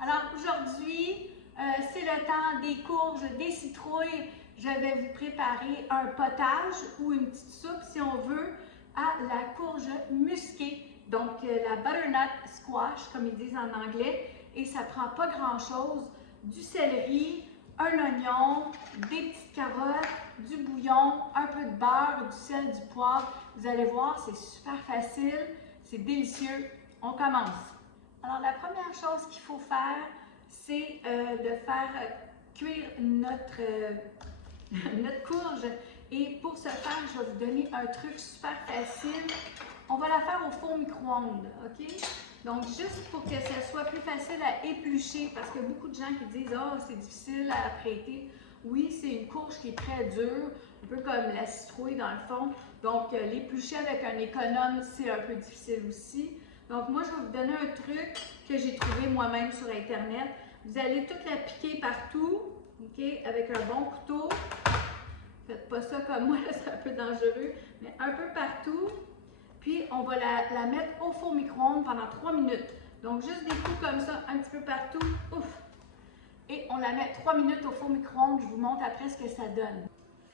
Alors aujourd'hui, c'est le temps des courges, des citrouilles. Je vais vous préparer un potage ou une petite soupe, si on veut, à la courge musquée. Donc la butternut squash, comme ils disent en anglais. Et ça prend pas grand-chose. Du céleri, un oignon, des petites carottes, du bouillon, un peu de beurre, du sel, du poivre. Vous allez voir, c'est super facile, c'est délicieux. On commence. Alors, la première chose qu'il faut faire, c'est de faire cuire notre courge. Et pour ce faire, je vais vous donner un truc super facile. On va la faire au four micro-ondes, OK? Donc, juste pour que ça soit plus facile à éplucher, parce que beaucoup de gens qui disent « Ah, oh, c'est difficile à apprêter ». Oui, c'est une courge qui est très dure, un peu comme la citrouille dans le fond. Donc, l'éplucher avec un économe, c'est un peu difficile aussi. Donc, moi, je vais vous donner un truc que j'ai trouvé moi-même sur Internet. Vous allez toute la piquer partout, OK, avec un bon couteau. Faites pas ça comme moi, c'est un peu dangereux, mais un peu partout. Puis, on va la mettre au four micro-ondes pendant 3 minutes. Donc, juste des coups comme ça, un petit peu partout. Ouf! Et on la met 3 minutes au four micro-ondes. Je vous montre après ce que ça donne.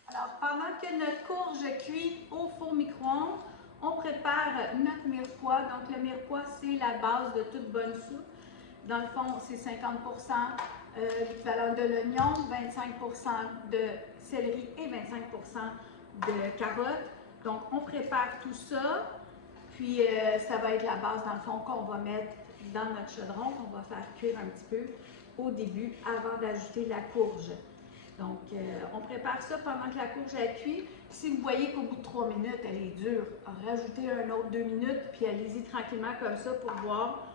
Alors, pendant que notre courge cuit au four micro-ondes, on prépare notre mirepoix. Donc, le mirepoix, c'est la base de toute bonne soupe. Dans le fond, c'est 50% l'équivalent de l'oignon, 25% de céleri et 25% de carottes. Donc, on prépare tout ça, puis ça va être la base, dans le fond, qu'on va mettre dans notre chaudron, qu'on va faire cuire un petit peu au début avant d'ajouter la courge. Donc, on prépare ça pendant que la courge a cuit. Si vous voyez qu'au bout de 3 minutes, elle est dure, rajoutez un autre 2 minutes, puis allez-y tranquillement comme ça pour voir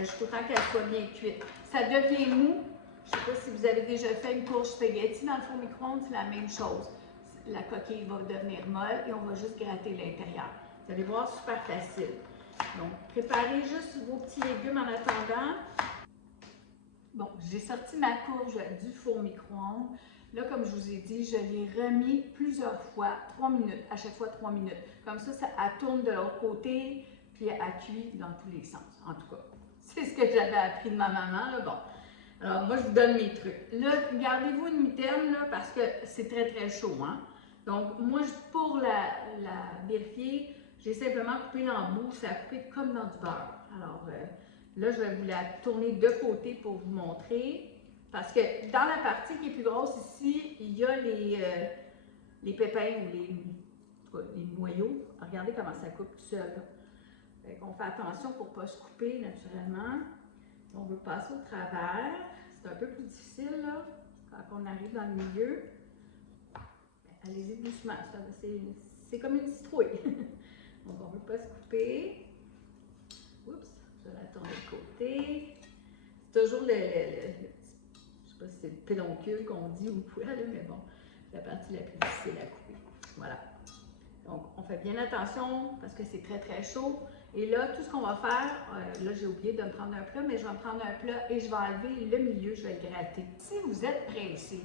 jusqu'au temps qu'elle soit bien cuite. Ça devient mou. Je ne sais pas si vous avez déjà fait une courge spaghetti dans le four micro-ondes, c'est la même chose. La coquille va devenir molle et on va juste gratter l'intérieur. Vous allez voir, super facile. Donc, préparez juste vos petits légumes en attendant. Bon, j'ai sorti ma courge du four micro-ondes. Là, comme je vous ai dit, je l'ai remis plusieurs fois, 3 minutes, à chaque fois 3 minutes. Comme ça, elle tourne de l'autre côté, puis elle cuit dans tous les sens, en tout cas. C'est ce que j'avais appris de ma maman, là, bon. Alors, moi, je vous donne mes trucs. Là, gardez-vous une mitaine, là, parce que c'est très, très chaud, hein. Donc, moi, pour la vérifier, j'ai simplement coupé l'embout, ça a coupé comme dans du beurre. Alors, là, je vais vous la tourner de côté pour vous montrer. Parce que dans la partie qui est plus grosse ici, il y a les pépins ou les noyaux. Regardez comment ça coupe tout seul. On fait attention pour ne pas se couper naturellement. On veut passer au travers. C'est un peu plus difficile là, quand on arrive dans le milieu. Allez-y doucement. C'est comme une citrouille. Donc on ne veut pas se couper. Oups, je vais la tourner de côté. C'est toujours le je ne sais pas si c'est le pédoncule qu'on dit ou quoi, là, mais bon, c'est la partie la plus difficile à couper. Voilà. Donc, on fait bien attention parce que c'est très, très chaud. Et là, tout ce qu'on va faire, là, j'ai oublié de me prendre un plat, mais je vais me prendre un plat et je vais enlever le milieu, je vais le gratter. Si vous êtes pressé,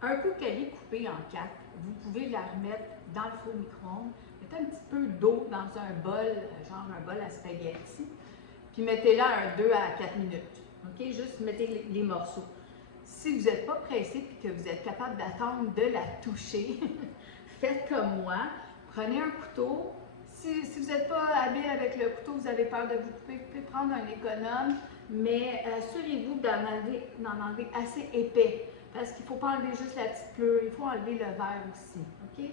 un coup qu'elle est coupée en 4, vous pouvez la remettre dans le four micro-ondes. Mettez un petit peu d'eau dans un bol, genre un bol à spaghetti, puis mettez-la un 2 à 4 minutes. OK? Juste mettez les morceaux. Si vous n'êtes pas pressé et que vous êtes capable d'attendre de la toucher, faites comme moi. Prenez un couteau. Si vous n'êtes pas habile avec le couteau, vous avez peur de vous couper, vous pouvez prendre un économe, mais assurez-vous d'en enlever assez épais. Parce qu'il ne faut pas enlever juste la petite pleure, il faut enlever le verre aussi. OK?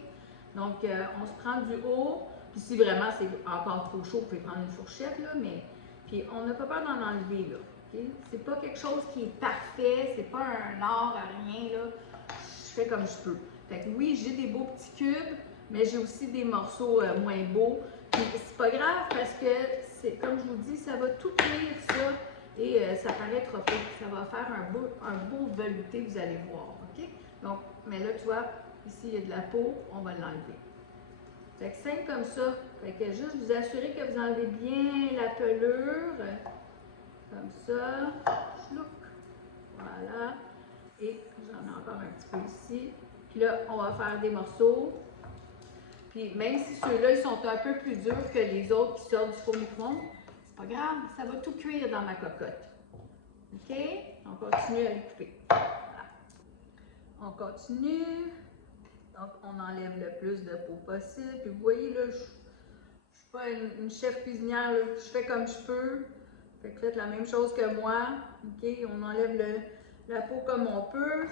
Donc, on se prend du haut. Puis si vraiment c'est encore trop chaud, vous pouvez prendre une fourchette, là, mais puis on n'a pas peur d'en enlever, là. Okay? C'est pas quelque chose qui est parfait, c'est pas un art à rien, là. Je fais comme je peux. Fait que oui, j'ai des beaux petits cubes, mais j'ai aussi des morceaux moins beaux. Puis c'est pas grave parce que, c'est comme je vous dis, ça va tout cuire ça et ça paraîtra pas. Ça va faire un beau velouté, vous allez voir. OK? Donc, mais là, tu vois, ici, il y a de la peau, on va l'enlever. Fait que simple comme ça. Fait que juste vous assurer que vous enlevez bien la pelure. Comme ça. Chlouc. Voilà. Et j'en ai encore un petit peu ici. Puis là, on va faire des morceaux. Puis même si ceux-là, ils sont un peu plus durs que les autres qui sortent du four micro-ondes, c'est pas grave, ça va tout cuire dans ma cocotte. OK? On continue à les couper. Voilà. On continue. Donc, on enlève le plus de peau possible. Puis vous voyez, là, je ne suis pas une chef cuisinière, là, je fais comme je peux. Fait que faites la même chose que moi. OK? On enlève la peau comme on peut.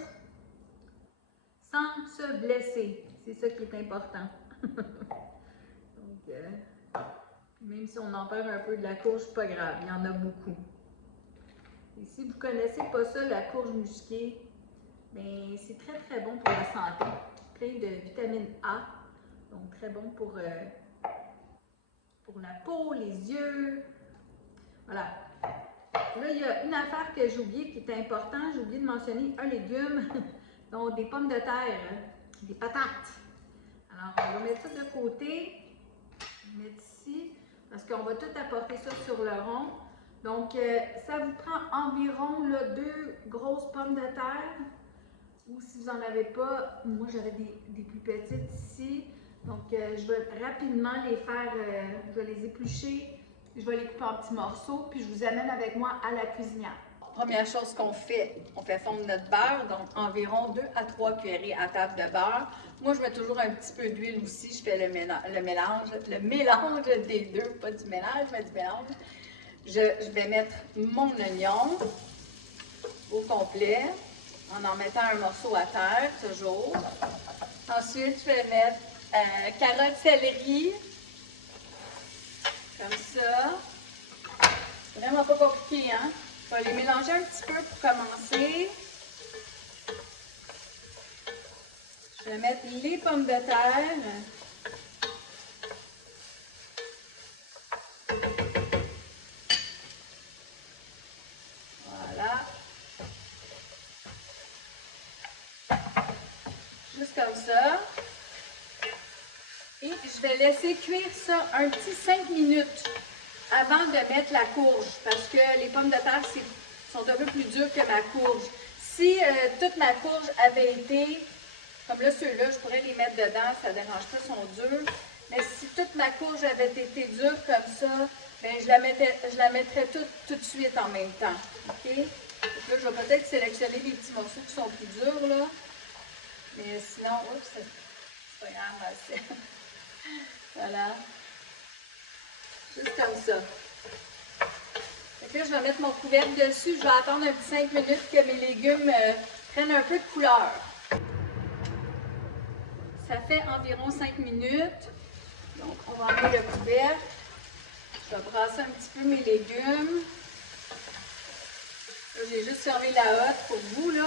Sans se blesser. C'est ça qui est important. Donc, même si on en perd un peu de la courge, c'est pas grave, il y en a beaucoup. Et si vous ne connaissez pas ça, la courge musquée, bien, c'est très très bon pour la santé. Plein de vitamine A, donc très bon pour la peau, les yeux. Voilà. Là, il y a une affaire que j'ai oubliée qui est importante. J'ai oublié de mentionner un légume, donc des pommes de terre, des patates. Alors, on va mettre ça de côté. Je vais mettre ici, parce qu'on va tout apporter ça sur le rond. Donc, ça vous prend environ là, 2 grosses pommes de terre. Ou si vous n'en avez pas, moi j'avais des plus petites ici. Donc, je vais rapidement les faire, je vais les éplucher, je vais les couper en petits morceaux, puis je vous amène avec moi à la cuisinière. Première chose qu'on fait, on fait fondre notre beurre, donc environ 2 à 3 cuillerées à table de beurre. Moi, je mets toujours un petit peu d'huile aussi, je fais le mélange des deux, pas du ménage, mais du mélange. Je vais mettre mon oignon au complet, en mettant un morceau à terre, toujours. Ensuite, je vais mettre carottes, céleri, comme ça. C'est vraiment pas compliqué, hein? Je vais les mélanger un petit peu pour commencer. Je vais mettre les pommes de terre. Voilà. Juste comme ça. Et je vais laisser cuire ça un petit 5 minutes avant de mettre la courge, parce que les pommes de terre sont un peu plus dures que ma courge. Si toute ma courge avait été, comme là ceux-là, je pourrais les mettre dedans, ça ne dérange pas, ils sont durs. Mais si toute ma courge avait été dure comme ça, bien, je la mettrais tout de suite en même temps. OK? Donc là, je vais peut-être sélectionner les petits morceaux qui sont plus durs, là. Mais sinon, oups, c'est pas grave. Voilà. Juste comme ça. Fait que là, je vais mettre mon couvercle dessus. Je vais attendre un petit 5 minutes que mes légumes prennent un peu de couleur. Ça fait environ 5 minutes. Donc, on va enlever le couvercle. Je vais brasser un petit peu mes légumes. J'ai juste fermé la hotte pour vous, là.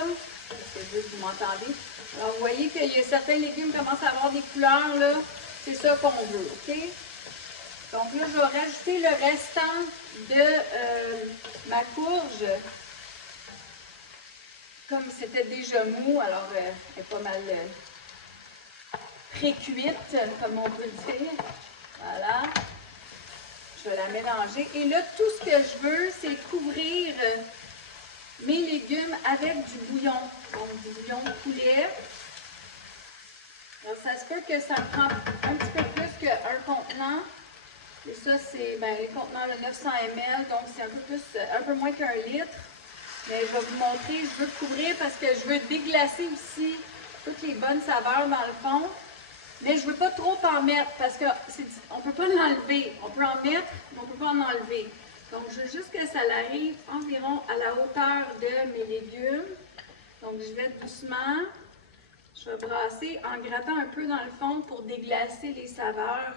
Parce que je veux que vous m'entendez. Alors, vous voyez qu'il y a certains légumes qui commencent à avoir des couleurs, là. C'est ça qu'on veut, OK? Donc là, je vais rajouter le restant de ma courge. Comme c'était déjà mou, alors elle est pas mal pré-cuite, comme on peut dire. Voilà. Je vais la mélanger. Et là, tout ce que je veux, c'est couvrir mes légumes avec du bouillon. Donc, du bouillon de poulet. Alors, ça se peut que ça me prend un petit peu plus qu'un contenant. Et ça, c'est les contenants de 900 ml, donc c'est un peu moins qu'un litre. Mais je vais vous montrer, je veux couvrir parce que je veux déglacer aussi toutes les bonnes saveurs dans le fond. Mais je ne veux pas trop en mettre parce qu'on ne peut pas l'enlever. On peut en mettre, mais on ne peut pas en enlever. Donc, je veux juste que ça arrive environ à la hauteur de mes légumes. Donc, je vais doucement. Je vais brasser en grattant un peu dans le fond pour déglacer les saveurs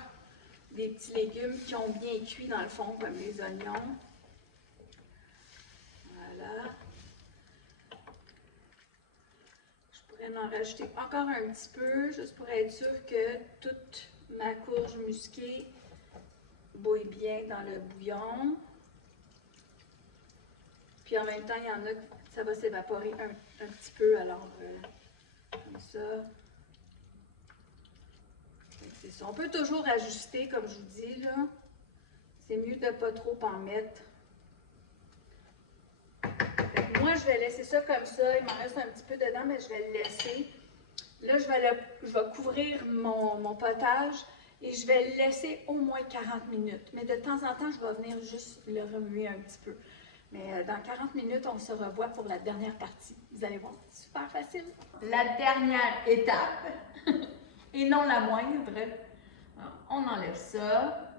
des petits légumes qui ont bien cuit dans le fond, comme les oignons. Voilà. Je pourrais en rajouter encore un petit peu, juste pour être sûr que toute ma courge musquée bouille bien dans le bouillon. Puis en même temps, il y en a que ça va s'évaporer un petit peu, alors comme ça. C'est ça. On peut toujours ajuster, comme je vous dis, là. C'est mieux de ne pas trop en mettre. Moi, je vais laisser ça comme ça. Il m'en reste un petit peu dedans, mais je vais le laisser. Là, je vais couvrir mon potage et je vais le laisser au moins 40 minutes. Mais de temps en temps, je vais venir juste le remuer un petit peu. Mais dans 40 minutes, on se revoit pour la dernière partie. Vous allez voir, super facile. La dernière étape, et non la moindre. Alors, on enlève ça.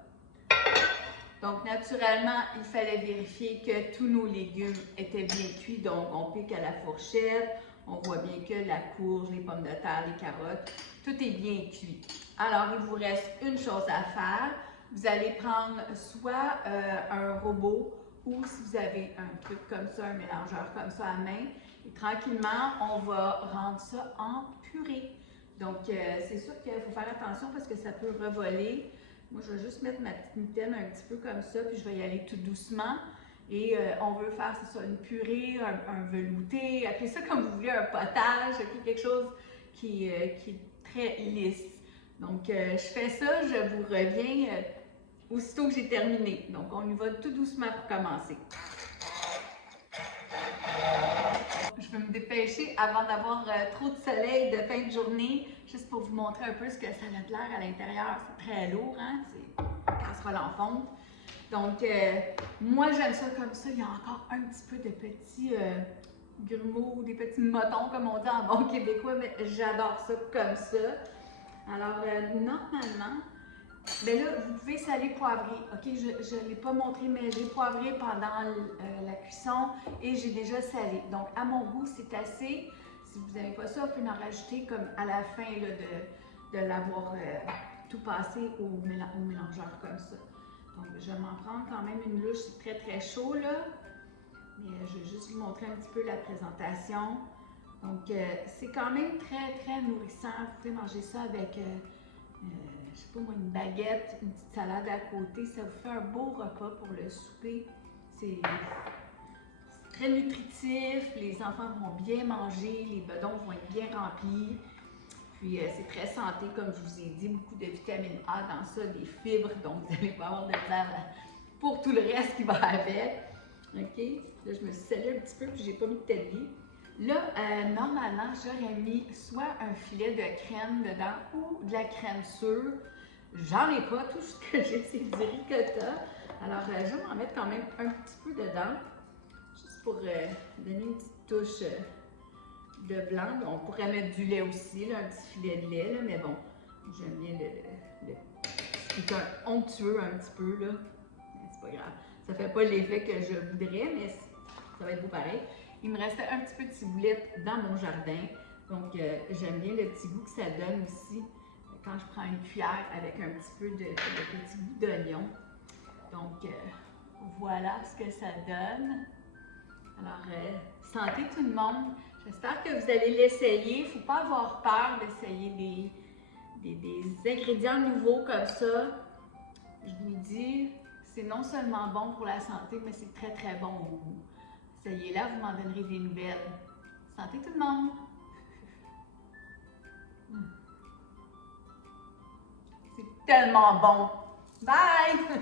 Donc, naturellement, il fallait vérifier que tous nos légumes étaient bien cuits. Donc, on pique à la fourchette. On voit bien que la courge, les pommes de terre, les carottes, tout est bien cuit. Alors, il vous reste une chose à faire. Vous allez prendre soit un robot ou si vous avez un truc comme ça, un mélangeur comme ça à main. Et tranquillement, on va rendre ça en purée. Donc, c'est sûr qu'il faut faire attention parce que ça peut revoler. Moi, je vais juste mettre ma petite mitaine un petit peu comme ça, puis je vais y aller tout doucement. Et on veut faire, c'est ça, une purée, un velouté, appelez ça comme vous voulez, un potage, quelque chose qui est très lisse. Donc, je fais ça, je vous reviens aussitôt que j'ai terminé. Donc, on y va tout doucement pour commencer. Je vais me dépêcher avant d'avoir trop de soleil de fin de journée, juste pour vous montrer un peu ce que ça a de l'air à l'intérieur. C'est très lourd, hein? C'est une casserole en fonte. Donc, moi, j'aime ça comme ça. Il y a encore un petit peu de petits grumeaux, des petits motons, comme on dit en bon québécois, mais j'adore ça comme ça. Alors, normalement, bien là, vous pouvez saler, poivrer. OK, je ne l'ai pas montré, mais j'ai poivré pendant la cuisson et j'ai déjà salé. Donc, à mon goût, c'est assez. Si vous n'aimez pas ça, vous pouvez en rajouter comme à la fin là, de l'avoir tout passé au mélangeur comme ça. Donc, je vais m'en prendre quand même une louche. C'est très, très chaud, là. Mais je vais juste vous montrer un petit peu la présentation. Donc, c'est quand même très, très nourrissant. Vous pouvez manger ça avec, je sais pas moi, une baguette, une petite salade à côté. Ça vous fait un beau repas pour le souper. C'est très nutritif. Les enfants vont bien manger. Les bedons vont être bien remplis. Puis, c'est très santé, comme je vous ai dit, beaucoup de vitamine A dans ça, des fibres, donc vous n'allez pas avoir de misère pour tout le reste qui va avec. OK? Là, je me suis salée un petit peu, puis j'ai pas mis de tête vie. Là, normalement, j'aurais mis soit un filet de crème dedans ou de la crème sûre. J'en ai pas, tout ce que j'ai, c'est du ricotta. Alors, je vais m'en mettre quand même un petit peu dedans, juste pour donner une petite touche de blanc. On pourrait mettre du lait aussi, là, un petit filet de lait, là, mais bon, j'aime bien c'est un onctueux un petit peu, là. C'est pas grave. Ça fait pas l'effet que je voudrais, mais ça va être beau pareil. Il me restait un petit peu de ciboulette dans mon jardin. Donc, j'aime bien le petit goût que ça donne aussi quand je prends une cuillère avec un petit peu de petit goût d'oignon. Donc, voilà ce que ça donne. Alors, santé tout le monde. J'espère que vous allez l'essayer. Il ne faut pas avoir peur d'essayer des ingrédients nouveaux comme ça. Je vous dis, c'est non seulement bon pour la santé, mais c'est très, très bon au goût. Essayez-la, vous m'en donnerez des nouvelles. Santé tout le monde! C'est tellement bon! Bye!